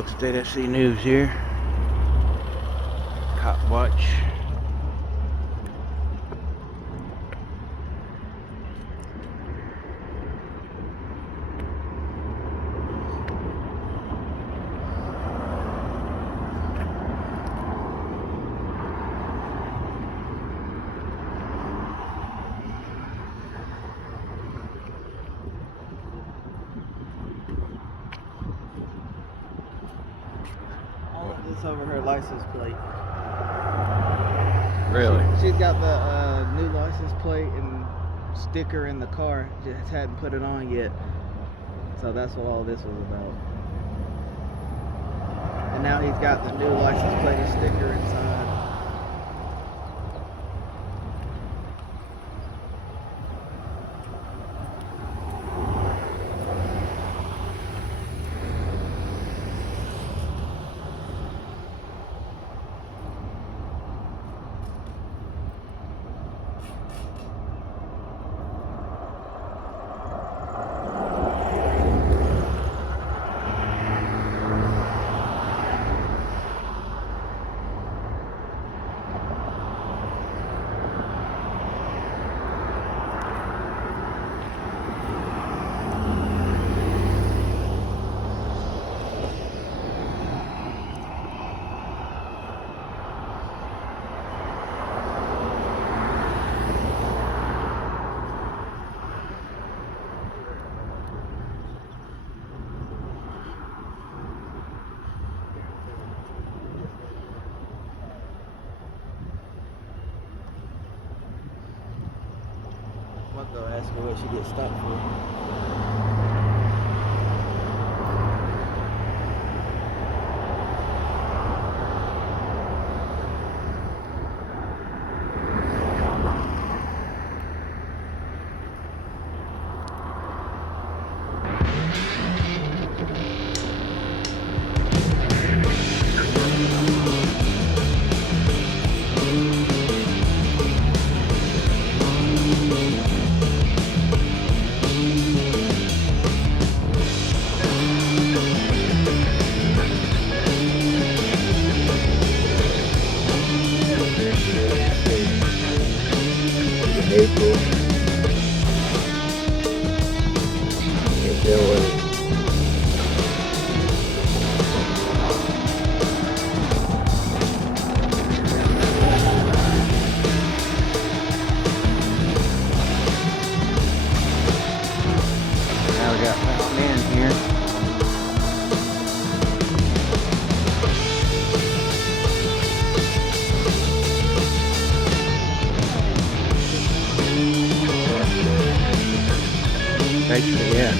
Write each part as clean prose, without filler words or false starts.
Upstate SC News here. Copwatch. This over her license plate. Really? She's got the new license plate and sticker in the car, just hadn't put it on yet. So that's what all this was about. And now he's got the new license plate and sticker inside. I'm gonna go ask her what she gets stopped for. April. Can't tell what now we got Ft.Inn here. Basically, yeah.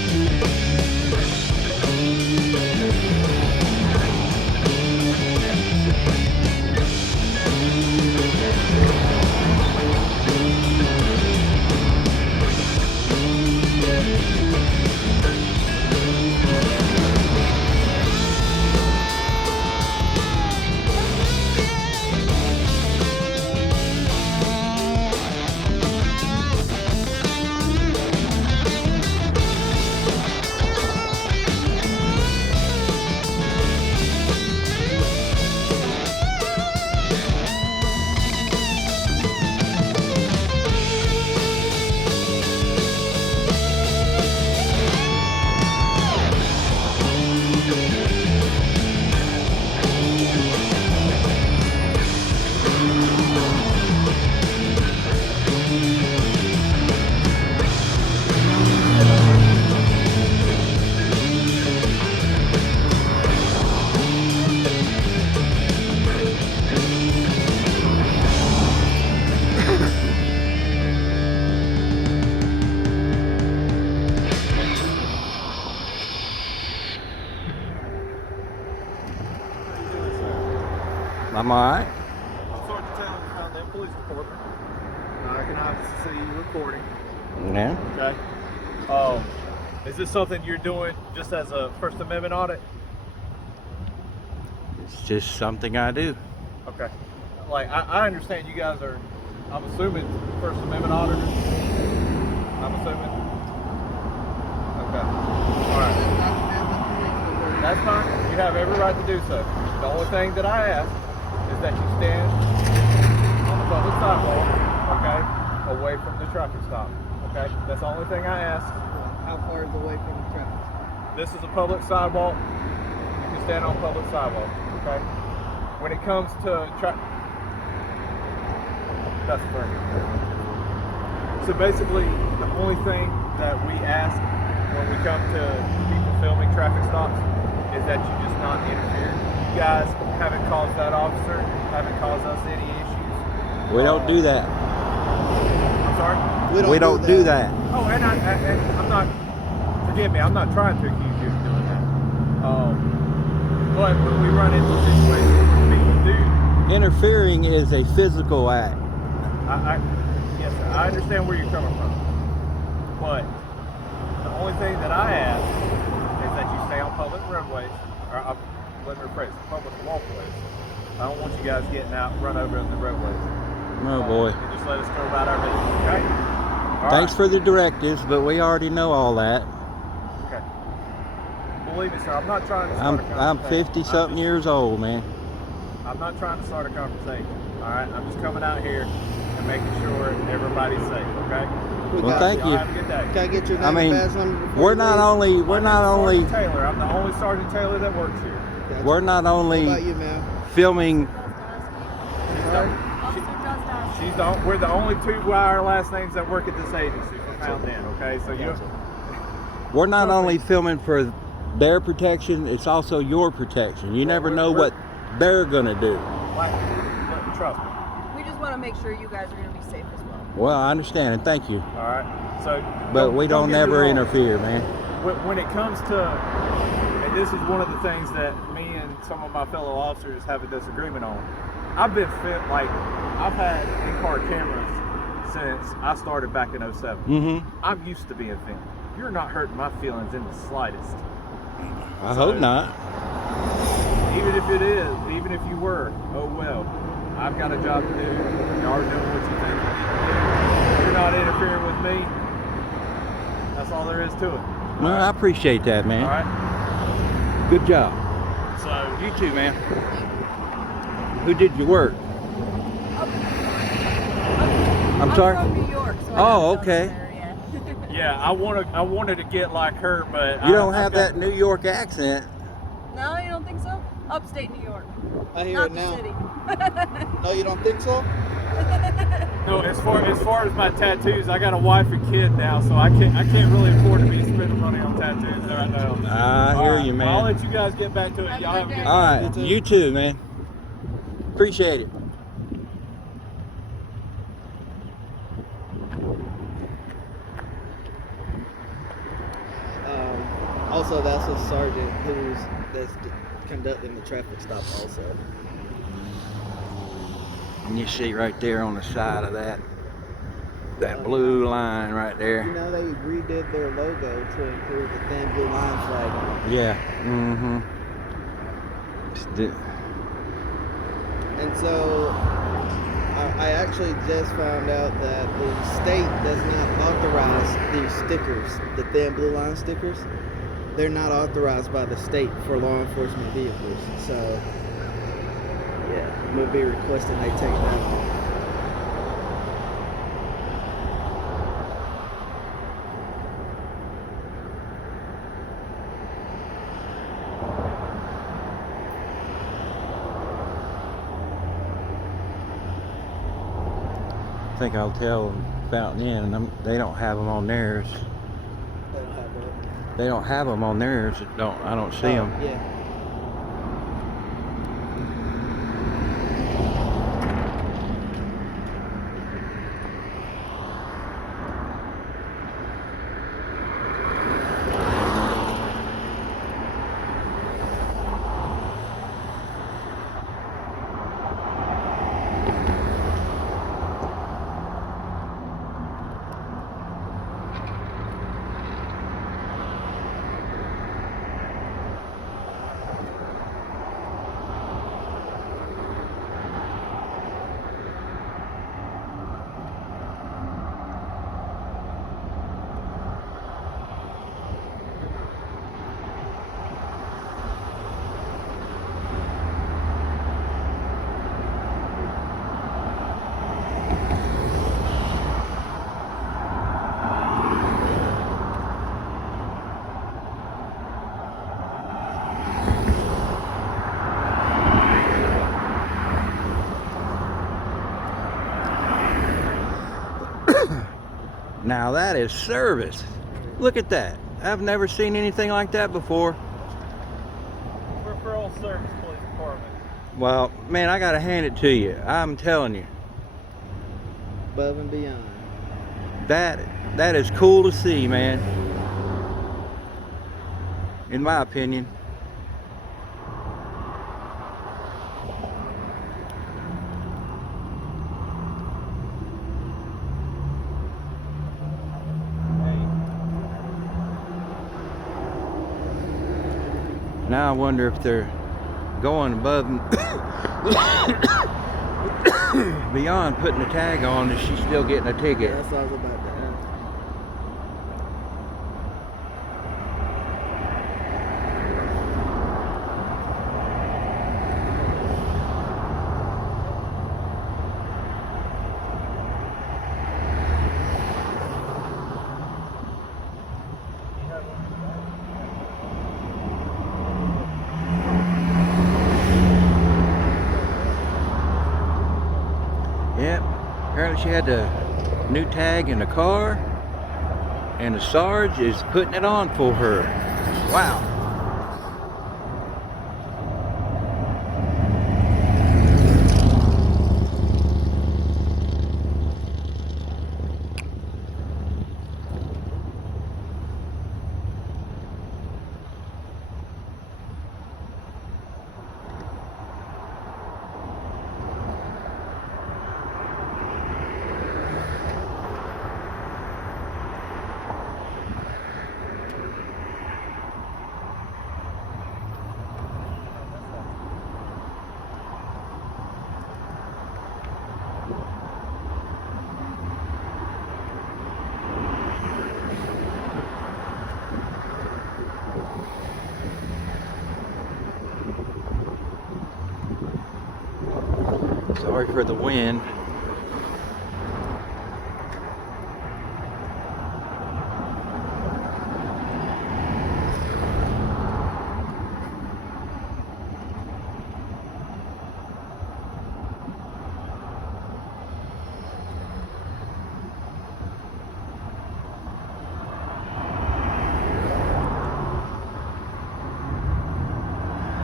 I'm alright. I'm sorry to tell you found that police report. I can obviously see you recording. Yeah. Okay. Is this something you're doing just as a First Amendment audit? It's just something I do. Okay. Like, I understand you guys are, I'm assuming, First Amendment auditors? I'm assuming? Okay. All right. That's fine. You have every right to do so. The only thing that I ask is that you stand on the public sidewalk, okay, away from the traffic stop. Okay, that's the only thing I ask. How far is away from the traffic? This is a public sidewalk. You can stand on public sidewalk. Okay. When it comes to that's fair. So basically, the only thing that we ask when we come to people filming traffic stops is that you just not interfere. You guys haven't caused that officer, haven't caused us any issues. We don't do that. I'm sorry? We don't do that. Oh, and I'm not, forgive me, I'm not trying to accuse you of doing that. But when we run into situations where people do, Interfering is a physical act. yes, I understand where you're coming from. But the only thing that I ask is that you stay on public roadways, or let me rephrase, public walkways. I don't want you guys getting out, run over in the roadways. Oh boy. And just let us go about our business, okay? All Thanks right. for the directives, but we already know all that. Okay. Believe me, sir, I'm not trying to start a I'm conversation. 50 something years old, man. I'm not trying to start a conversation, all right? I'm just coming out here and making sure everybody's safe, okay? Well, thank Y'all you. have a good day. Can I get your name I mean, and badge number before we're you not leave? only My name's Sergeant Taylor. I'm the only Sergeant Taylor that works here. Gotcha. we're not What about only you, ma'am? filming. We're the only two by our last names that work at this agency from Ft.Inn, okay? So you, We're not only filming for their protection, it's also your protection. You never know what they're gonna do. trust me. We just want to make sure you guys are going to be safe as well. Well, I understand and thank you, All right. So, but we don't get me never wrong. interfere, man. When it comes to, and this is one of the things that me and some of my fellow officers have a disagreement on. I've been I've had in-car cameras since I started back in 07. Mm-hmm. I'm used to being filmed. You're not hurting my feelings in the slightest. I hope not. Even if it is, even if you were, oh well. I've got a job to do. Y'all are doing what you think you need to do. You're not interfering with me. That's all there is to it. Well, I appreciate that, man. All right. Good job. So You too, man. Who did your work? I'm sorry? I'm from New York, so Oh, I don't okay. know there yet. yeah, I wanted to get like her, but You don't have that New York accent. No, you don't think so? Upstate New York, I hear not it the now. city. No, you don't think so? No, as far as my tattoos, I got a wife and kid now, so I can't really afford to be spending money on tattoos right now. I All hear right, you, well, I'll man. let you guys get back to it. Have a Y'all have a good good day. All day. right, You too. you too, man. Appreciate it. Also, that's a sergeant that's conducting the traffic stop also. And you see right there on the side of that blue line right You there. know, they redid their logo to include the thin blue line flag on it. Yeah. Mm-hmm. And so I actually just found out that the state does not authorize these stickers, the thin blue line stickers. They're not authorized by the state for law enforcement vehicles. So, yeah, we'll be requesting they take that off. I think I'll tell Ft.Inn, they don't have them on theirs. They don't have what? They don't have them on theirs. I don't see them. Yeah. Now that is service. Look at that. I've never seen anything like that before. Referral service police department. Well, man, I gotta hand it to you. I'm telling you. Above and beyond. That is cool to see, man. In my opinion. Now I wonder if they're going above and beyond putting a tag on, is she still getting a ticket? Yeah, that's what I was about to ask. Yep. Apparently she had a new tag in the car, and the Sarge is putting it on for her. Wow. Sorry for the wind.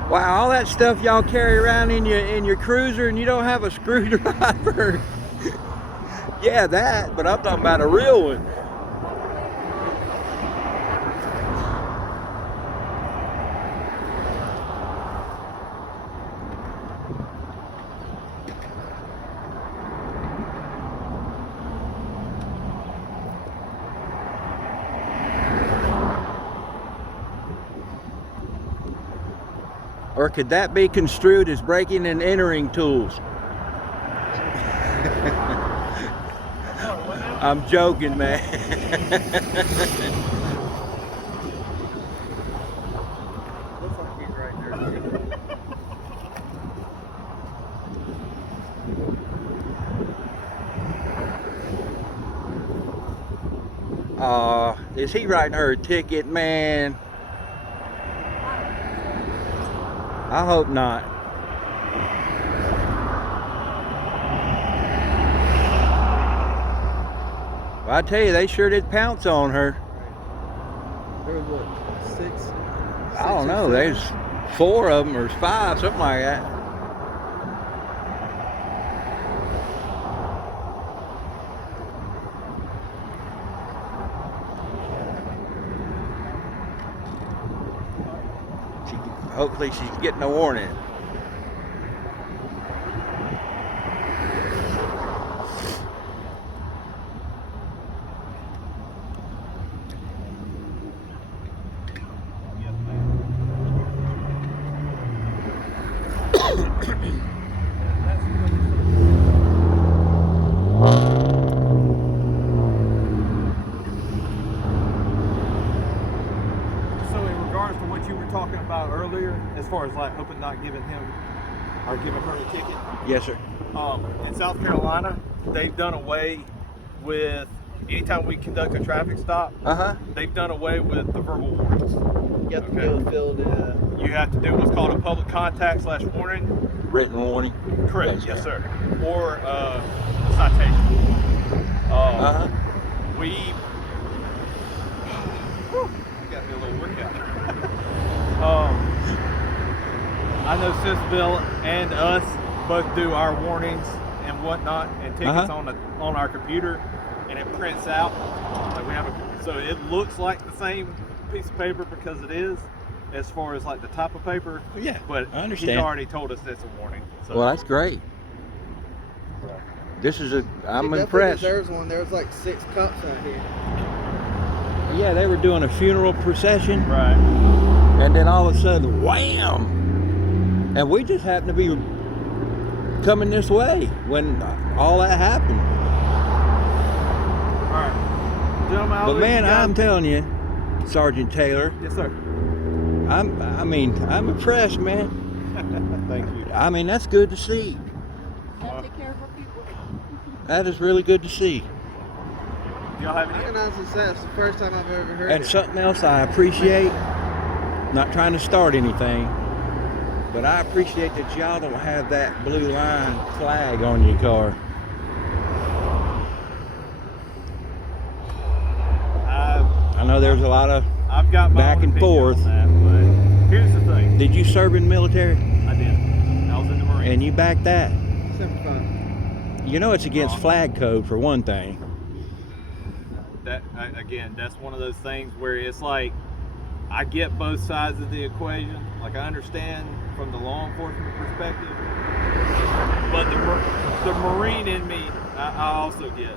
Wow, all that stuff y'all carry around in your cruiser, and you don't have a screwdriver. Yeah, that, but I'm talking about a real one. Or could that be construed as breaking and entering tools? I'm joking, man. Looks like he's right there. Is he writing her a ticket, man? I hope not. Well, I tell you, they sure did pounce on her. There was what, six? I don't Six or know. seven? There's 4 of them or 5, something like that. Hopefully she's getting a warning. Talking about earlier, as far as like hoping not giving him or giving her a ticket. Yes, sir. In South Carolina, they've done away with anytime we conduct a traffic stop. They've done away with the verbal warnings. You have to go fill the. You have to do what's called a public contact / warning. Written warning. Correct. Yes, sir. Or citation. we got me a little workout. I know Simpsonville and us both do our warnings and whatnot and tickets on our computer, and it prints out. Like we have so it looks like the same piece of paper because it is, as far as like the type of paper. Yeah, but I understand. He's already told us it's a warning. So. Well, that's great. This is I'm He impressed. deserves one. There's like 6 cups out here. Yeah, they were doing a funeral procession. Right. And then all of a sudden, wham! And we just happened to be coming this way when all that happened. All right. Gentlemen, But man, I'm telling you, Sergeant Taylor. Yes, sir. I'm impressed, man. Thank you. I mean, that's good to see. Gotta take care of our people. That is really good to see. Do y'all have I any? can honestly say it's the first time I've ever heard And it. something else I appreciate, not trying to start anything, but I appreciate that y'all don't have that blue line flag on your car. I know there's a lot of I've got my back own and opinion forth. on that, but here's the thing. Did you serve in the military? I did. I was in the Marines. And you back that? Simplify. You know it's against flag code for one thing. Again, that's one of those things where it's like I get both sides of the equation. Like I understand from the law enforcement perspective, but the Marine in me, I also get.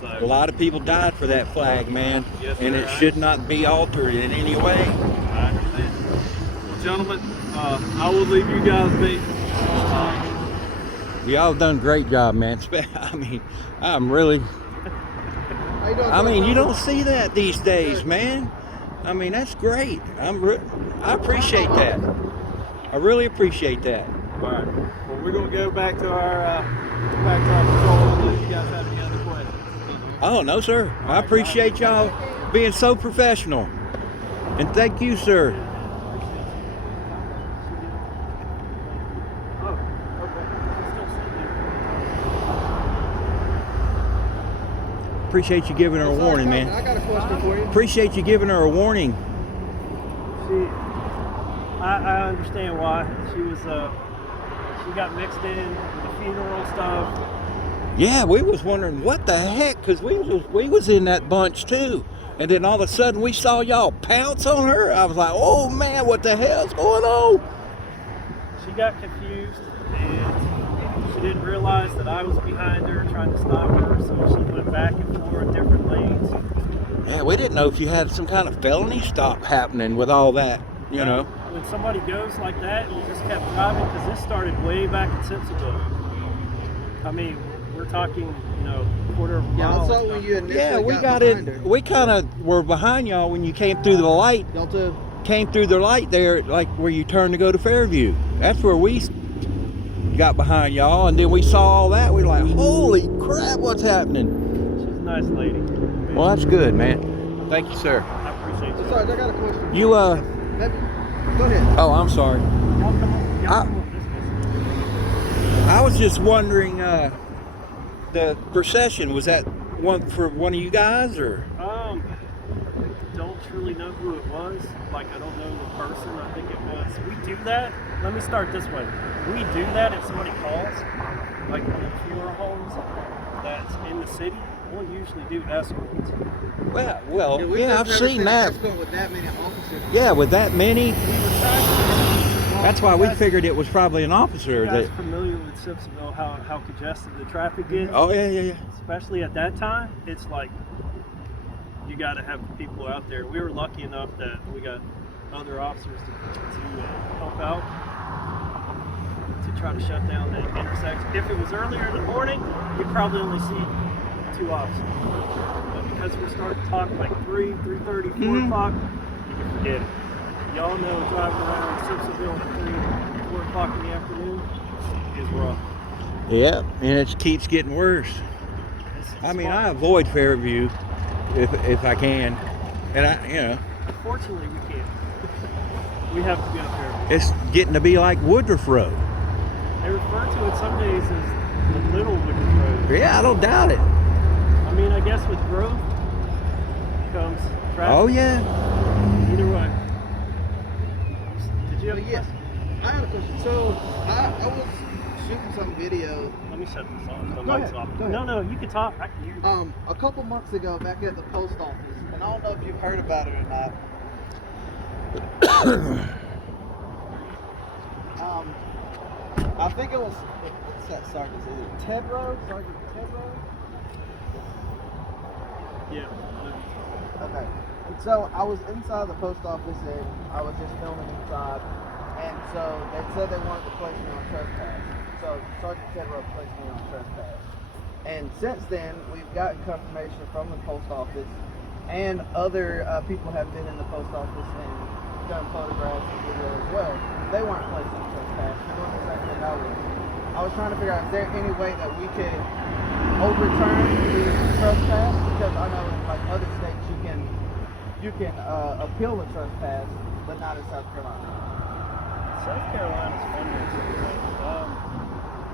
So A lot of people died for that flag, man. Yes, and sir, it I should not be altered in any way. I understand. Well, gentlemen, I will leave you guys be. Y'all done a great job, man. I mean, I'm really, How you doing, I mean, you Sergeant? don't see that these days, man. I mean, that's great. I appreciate that. I really appreciate that. All right. Well, we're gonna go back to our patrol unless you guys have any other questions. Oh, no, sir. I appreciate y'all being so professional. And thank you, sir. Oh, okay. Appreciate you giving her a Sorry, warning, Sergeant, man. I got a question for you. Appreciate you giving her a warning. I understand why she got mixed in with the funeral stuff. Yeah, we was wondering what the heck, because we was in that bunch too. And then all of a sudden we saw y'all pounce on her. I was like, oh man, what the hell's going on? She got confused and she didn't realize that I was behind her trying to stop her, so she went back and forth different lanes. Yeah, we didn't know if you had some kind of felony stop happening with all that, you know. When somebody goes like that and you just kept driving, because this started way back in Simpsonville. I mean, we're talking, quarter of a Yeah, mile. I saw when you initially Yeah, we got behind it. her. We kind of were behind y'all when you came through the light. Y'all too. Came through the light there, like where you turn to go to Fairview. That's where we got behind y'all, and then we saw all that. We were like, holy crap, what's happening? She's a nice lady. Well, that's good, man. Thank you, sir. I appreciate you. Sarge, I got a question. You, Go ahead. oh, I'm sorry. Y'all come on. Y'all come on. I was just wondering, the procession, was that one for one of you guys, or? Don't really know who it was. Like, I don't know the person. I think it was. We do that. Let me start this way. We do that if somebody calls, like one of the funeral homes that's in the city. We'll usually do escorts. Well, we've yeah, just I've never seen an that. escort with that many officers. Yeah, with that many, We were trying that's why we figured it was probably an officer. You guys That, familiar with Simpsonville, how congested the traffic is? oh, yeah. Especially at that time, it's like you got to have people out there. We were lucky enough that we got other officers to help out to try to shut down that intersection. If it was earlier in the morning, you'd probably only see 2 officers. But because we're starting to talk like 3:30, 4 o'clock, you can forget it. Y'all know driving around Simpsonville at 3, 4 o'clock in the afternoon is rough. Yeah, and it keeps getting worse. I mean, I avoid Fairview if I can, and Unfortunately, we can't. We have to go there. it's getting to be like Woodruff Road. They refer to it some days as the Little Woodruff Road. Yeah, I don't doubt it. I mean, I guess with growth, comes traffic. Oh yeah. Either way. Did you have a But yes, question? I have a question. So I was shooting some video. Let me shut this off. The Go mic's ahead, off. go ahead. No, you can talk. I can hear you. A couple months ago back at the post office, and I don't know if you've heard about it or not. I think it was, what's that sergeant? Is it Tedrow? Sergeant Tedrow? Yeah. Okay. And so I was inside the post office and I was just filming inside. And so they said they wanted to place me on trespass. So Sergeant Tedrow placed me on trespass. And since then, we've gotten confirmation from the post office, and other people have been in the post office and done photographs and video as well. They weren't placed on trespass. They're doing the same thing I was. I was trying to figure out, is there any way that we could overturn the trespass? Because I know in like other states you can appeal the trespass, but not in South Carolina. South Carolina's funding.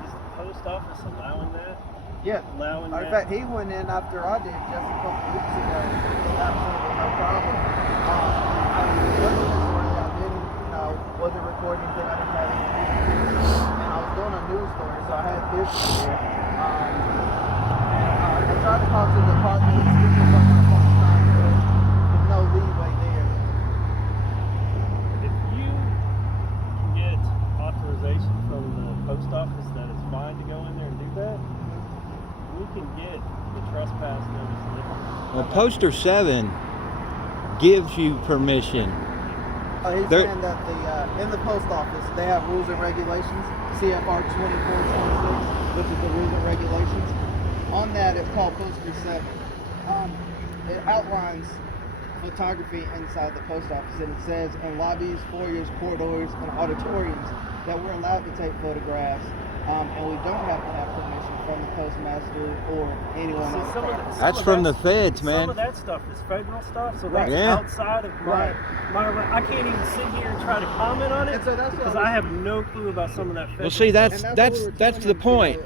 Is the post office allowing that? Yeah. Allowing In that? fact, he went in after I did just a couple weeks ago with absolutely no problem. I was looking this story, I didn't, wasn't recording anything, I didn't have anything. And I was doing a news story, so I had this here. I tried to talk to the department, it's just like my phone time, so there's no leeway there. If you can get authorization from the post office that it's fine to go in there and do that, we can get the trespass notice lifted. Well, Poster 7 gives you permission. He's There- saying that in the post office they have rules and regulations, CFR 2426, which is the rules and regulations. On that, it's called Poster 7. It outlines photography inside the post office, and it says in lobbies, foyers, corridors, and auditoriums that we're allowed to take photographs, and we don't have to have permission from the postmaster or anyone See, else. That's from the feds, Some man. of that stuff is federal stuff, so Right. that's Yeah. outside of my. I can't even sit here and try to comment on it And so that's what because I was- I have no clue about some of that federal Well, see, stuff. that's And what we were that's telling the him, point.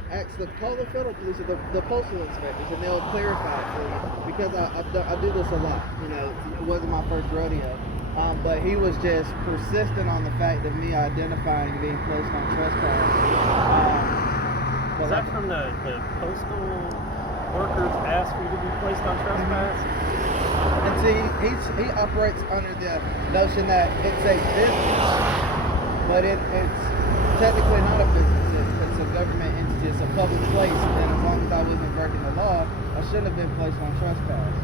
Call the federal police or the postal inspectors, and they'll clarify it for you. Because I do this a lot. It wasn't my first rodeo, but he was just persistent on the fact of me identifying being placed on trespass. Is that from the postal workers asked for you to be placed on trespass? And see, he operates under the notion that it's a business, but it's technically not a business. It's a government entity. It's a public place, and as long as I wasn't breaking the law, I shouldn't have been placed on trespass.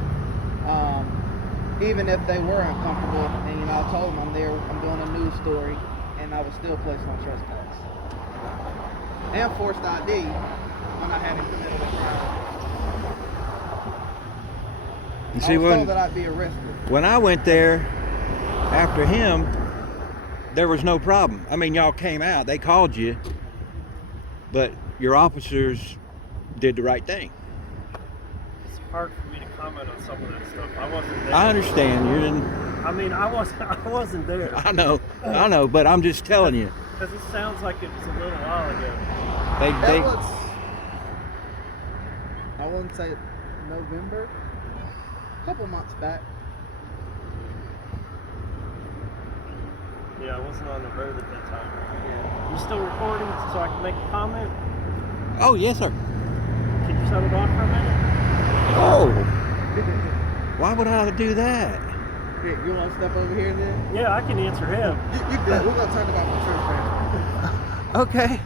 Even if they were uncomfortable, and I told them I'm doing a news story, and I was still placed on trespass. And forced ID when I hadn't committed a crime. You I see, was told that I'd be arrested. when I went there after him, there was no problem. I mean, y'all came out, they called you, but your officers did the right thing. It's hard for me to comment on some of that stuff. I wasn't there. I understand. You're in. I mean, I wasn't there I know, but I'm just telling you. because it sounds like it was a little while ago. They That was, I wouldn't say November, a couple months back. Yeah, I wasn't on the road at that time. You still recording so I can make a comment? Oh, yes, sir. Can you shut it off for a minute? Oh, why would I do that? Here, you want to step over here then? Yeah, I can answer him. You good. We're going to talk about the trespass. Okay.